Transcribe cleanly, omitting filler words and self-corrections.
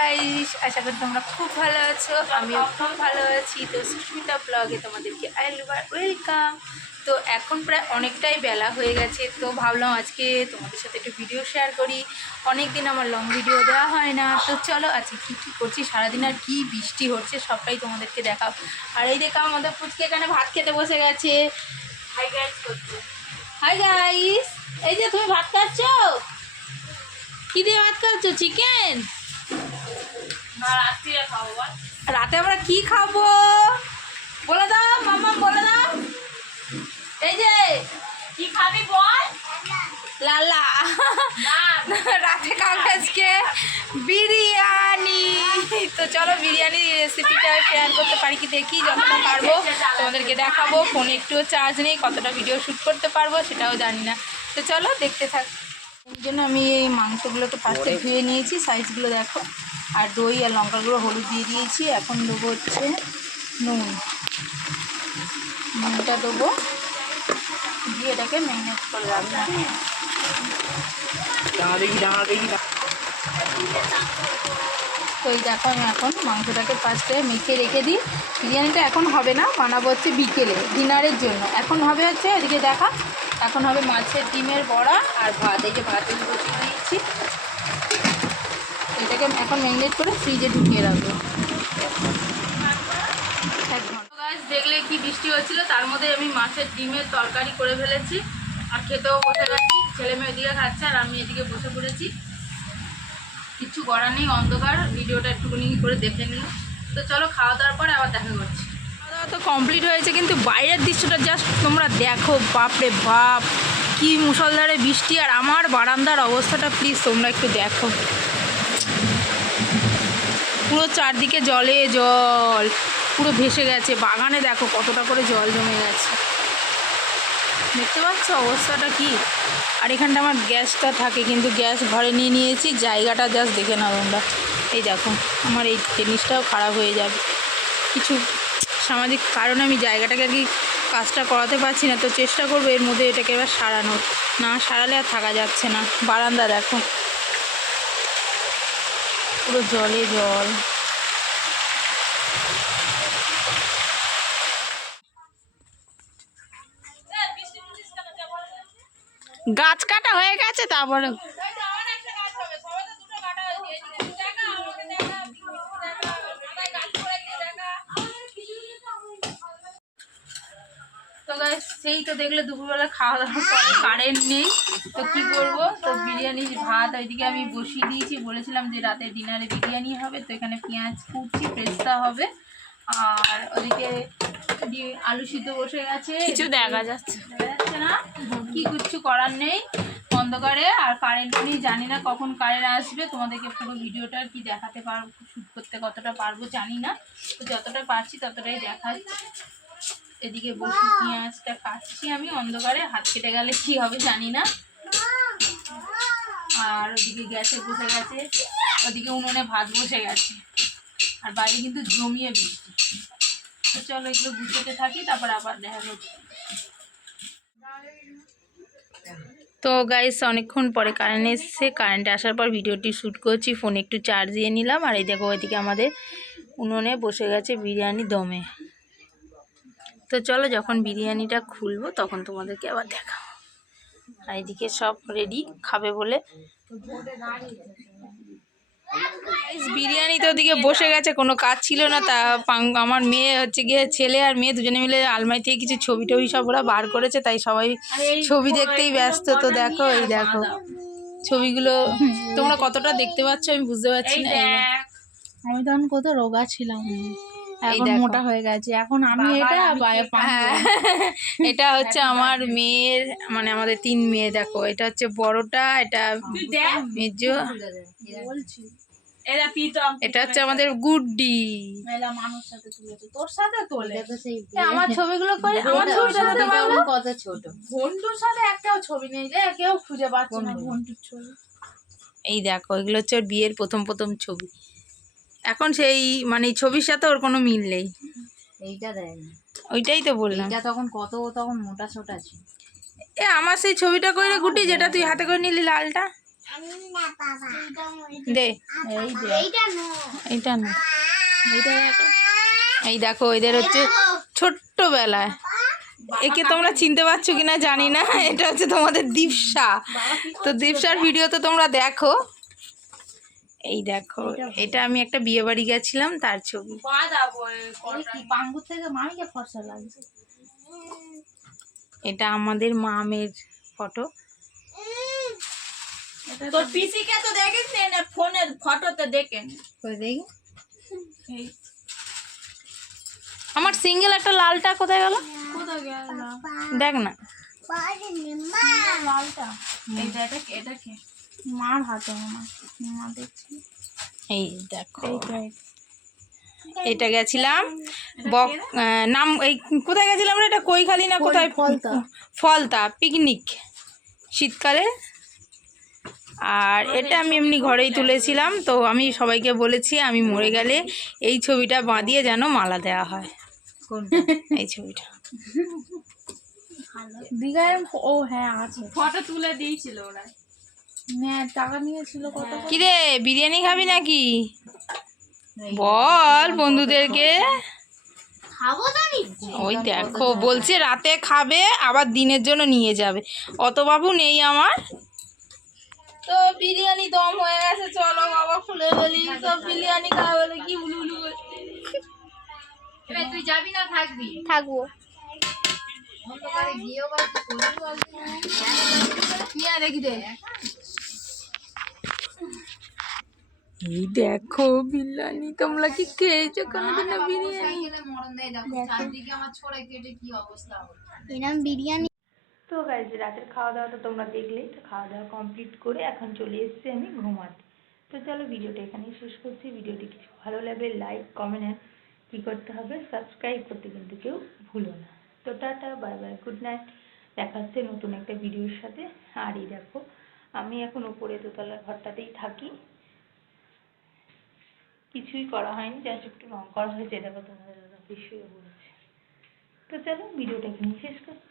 Guys, আশা করি তোমরা খুব ভালো আছো। আমিও খুব ভালো আছি। তো সুস্মিতা ব্লগে তোমাদেরকে ওয়েলকাম। তো এখন প্রায় অনেকটাই বেলা হয়ে গেছে, তো ভাবলাম আজকে তোমাদের সাথে একটু ভিডিও শেয়ার করি। অনেক দিন আমার লং ভিডিও দেওয়া হয় না, তো চলো আজকে কী কী করছি সারাদিন আর কি বৃষ্টি হচ্ছে সবটাই তোমাদেরকে দেখাও। আর এই দেখো আমাদের পুচকে এখানে ভাত খেতে বসে গেছে। হাই গাইস করছে। হাই গাইস, এই যে তুমি ভাত খাচ্ছ? কি দিয়ে ভাত খাচ্ছ? চিকেন? রাতে আমরা কি খাবো বলে দাও মাম্মা, বলে দাও। এই যে কি খাবি বল। লালা রাতে খাবো আজকে বিরিয়ানি। তো চলো বিরিয়ানির রেসিপিটা শেয়ার করতে পারি কি দেখি, যতটা পারবো তোমাদেরকে দেখাবো। ফোনে একটুও চার্জ নেই, কতটা ভিডিও শ্যুট করতে পারবো সেটাও জানি না। তো চলো দেখতে থাক। এই জন্য আমি এই মাংসগুলোকে ফার্স্টে ধুয়ে নিয়েছি, সাইজগুলো দেখো। আর দই আর লঙ্কাগুলো হলুদ দিয়ে দিয়েছি। এখন দেবো হচ্ছে নুনটা দেবো, দিয়ে এটাকে ম্যারিনেট করে রাখবো। তো এই দেখো আমি এখন মাংসটাকে ফার্স্টে মেখে রেখে দিই। বিরিয়ানিটা এখন হবে না, বানাবো হচ্ছে বিকেলে ডিনারের জন্য। এখন হবে হচ্ছে এদিকে দেখা, এখন হবে মাছের ডিমের বড়া আর ভাত। এই যে ভাত বসিয়ে দিয়েছি, এটাকে এখন ম্যারিনেট করে ফ্রিজে ঢুকিয়ে রাখবো 1 ঘন্টা। গাইস দেখলে কি বৃষ্টি হচ্ছিল, তার মধ্যে আমি মাছের ডিমের তরকারি করে ফেলেছি আর খেতেও বসে গেছি। ছেলে মেয়ে এদিকে খাচ্ছে আর আমি এদিকে বসে পড়েছি। কিচ্ছু করার নেই, অন্ধকার। ভিডিওটা একটুখানি করে দেখে নিই। তো চলো খাওয়া দাওয়ার পরে আবার দেখা করছি। খাওয়া দাওয়া তো কমপ্লিট হয়েছে, কিন্তু বাইরের দৃশ্যটা জাস্ট তোমরা দেখো। বাপরে বাপ, কি মুষলধারে বৃষ্টি। আর আমার বারান্দার অবস্থাটা প্লিজ তোমরা একটু দেখো। পুরো চারদিকে জলে জল, পুরো ভেসে গেছে। বাগানে দেখো কতটা করে জল জমে গেছে, দেখতে পাচ্ছ অবস্থাটা কি। আর এখানটা আমার গ্যাসটা থাকে, কিন্তু গ্যাস ঘরে নিয়ে নিয়েছি। জায়গাটা জাস্ট দেখে নাও তোমরা। এই দেখো আমার এই জিনিসটাও খারাপ হয়ে যাবে। কিছু সামাজিক কারণে আমি জায়গাটাকে আর কি কাজটা করাতে পারছি না। তো চেষ্টা করবো এর মধ্যে এটাকে এবার সারানোর। না সারালে আর থাকা যাচ্ছে না। বারান্দা দেখো পুরো জলে জল। গাছ কাটা হয়ে গেছে, তারপরে তো গাইস সেই তো দেখলে দুপুরবেলা খাওয়া দাওয়ার পরে কারেন্ট নেই, তো কি করব। তো বিরিয়ানির ভাত ওইদিকে আমি বসিয়ে দিয়েছি, বলেছিলাম যে রাতে ডিনারে বিরিয়ানি হবে। তো এখানে পেঁয়াজ কুচি, পেস্তা হবে। আর ওদিকে আলু সিদ্ধ বসে গেছে, কিছু দেখা যাচ্ছে না। কি কিছু করার নেই, অন্ধকারে। আর কারেন্ট নেই, জানি না কখন কারেন্ট আসবে। তোমাদেরকে পুরো ভিডিওটা কি দেখাতে পারবো, শ্যুট করতে কতটা পারবো জানি না। তো যতটা পারছি ততটাই দেখাচ্ছি। এদিকে বসে পেঁয়াজটা কাটছি আমি অন্ধকারে, হাত কেটে গেলে কি হবে জানি না। আর ওদিকে গ্যাসে বসে গেছে, ওদিকে উনুনে ভাত বসে গেছে। আর বাইরে কিন্তু জমিয়ে বৃষ্টি। তো চলো এগুলো গুছোতে থাকি, তারপর আবার দেখা হচ্ছে। তো গাইস অনেকক্ষণ পরে কারেন্ট এসছে। কারেন্টে আসার পর ভিডিওটি শ্যুট করছি, ফোনে একটু চার্জ দিয়ে নিলাম। আর এই দেখো ওইদিকে আমাদের উনুনে বসে গেছে বিরিয়ানি দমে। তো চলো যখন বিরিয়ানিটা খুলবো তখন তোমাদেরকে আবার দেখাবো। আর এদিকে সব রেডি খাবে বলে। বিরিয়ানি তো ওদিকে বসে গেছে, কোনো কাজ ছিল না। তা আমার মেয়ে হচ্ছে গিয়ে, ছেলে আর মেয়ে দুজনে মিলে আলমারি থেকে কিছু ছবি টবি সব ওরা বার করেছে, তাই সবাই ছবি দেখতেই ব্যস্ত। তো দেখো এই দেখো ছবিগুলো তোমরা কতটা দেখতে পাচ্ছ আমি বুঝতে পারছি না। আমি তখন কত রোগা ছিলাম, এখন মোটা হয়ে গেছে। এখন আমি এটা হচ্ছে আমার মেয়ের, মানে আমাদের 3 মেয়ে। দেখো এটা হচ্ছে বড়টা, এটা মেজো, এটা হচ্ছে আমাদের গুড্ডি। তোর সাথে তোলে আমার ছবিগুলো করে, আমার কত ছোট। ঘন্টুর সাথে একটাও ছবি নেই রে, কেউ খুঁজে পাচ্ছে না ঘন্টুর ছবি। এই দেখো এগুলো হচ্ছে ওর বিয়ের প্রথম ছবি। এখন সেই মানে ছবির সাথে ওর কোনো মিল নেই। এইটা দেয়, ওইটাই তো বললাম। এটা তখন মোটা ছোটা ছিল। আমার সেই ছবিটা করে গুটি, যেটা তুই হাতে করে নিলি লালটা। দে এইটা নো এইটা না, এইটা দেখো এই দেখো এদের হচ্ছে ছোট্টবেলায়, একে তোমরা চিনতে পারছো কিনা জানি না, এটা হচ্ছে তোমাদের দীপসা। তো দীপসার ভিডিও তো তোমরা দেখো। এই দেখো এটা আমি একটা বিয়ে বাড়ি গেছিলাম তার ছবি। কি পাঙ্গুর থেকে মামিকে ফর্সা লাগছে। এটা আমাদের মামের ফটো। তোর পিসিকে তো দেখিস না ফোনের ফটোতে দেখেন। কই দেখি, আমার সিঙ্গেল একটা লালটা কোথায় গেল? কোথায় গেল দেখ না, লালটা? এটা এটা কে? মার হাতে মা দেখছি। এই দেখো এইটা এটা গেছিলাম নাম এই কোথায় গেছিলাম রে, এটা কৈখালি না কোথায়? ফলতা। ফলতা পিকনিক শীতকালে। আর এটা আমি এমনি ঘরেই তুলেছিলাম। তো আমি সবাইকে বলেছি আমি মরে গেলে এই ছবিটা বাঁধিয়ে যেন মালা দেওয়া হয়। এই ছবিটা দীঘায় ও হ্যাঁ আছে, ফটো তুলে দিয়েছিল ওরা। হ্যাঁ টাকা নিয়েছিল কত? কিরে বিরিয়ানি খাবি নাকি বল বন্ধুদেরকে? খাবো তো ওই দেখো বলছে রাতে খাবে আবার দিনের জন্য নিয়ে যাবে, অত বাবু নেই আমার। তো বিরিয়ানি দম হয়ে গেছে, চলো বাবা খুলে বলি। তো বিরিয়ানি খাওয়া বলে কি উলুলু করছে। এবার তুই যাবি না থাকবি? থাকবো। অন্ধকারে গিয়েও বা কি করবি? কি আর দেখি দে। এই দেখো বিরিয়ানি, তোমরা কি খেয়েছো কোনোদিনও বিরিয়ানি? এরকম বিরিয়ানি। তো গাইজ রাতের খাওয়া দাওয়া তো তোমরা দেখলেই। তো খাওয়া দাওয়া কমপ্লিট করে এখন চলে এসেছি আমি ঘুমাতে। তো চলো ভিডিওটা এখানেই শেষ করছি। ভিডিওটি কিছু ভালো লাগলে লাইক কমেন্ট আর কী করতে হবে সাবস্ক্রাইব করতে কিন্তু কেউ ভুলো না। তো tata bye bye good night, দেখা হচ্ছে নতুন একটা ভিডিওর সাথে। আর এই দেখো আমি এখন উপরে দোতলার ঘরটাতেই থাকি, কিছুই করা হয়নি, জাস্ট একটু রং করা হয়েছে। দেখো তোমাদের দাদা শুয়ে পড়েছে। তো চলো ভিডিওটা এখানেই শেষ করছি।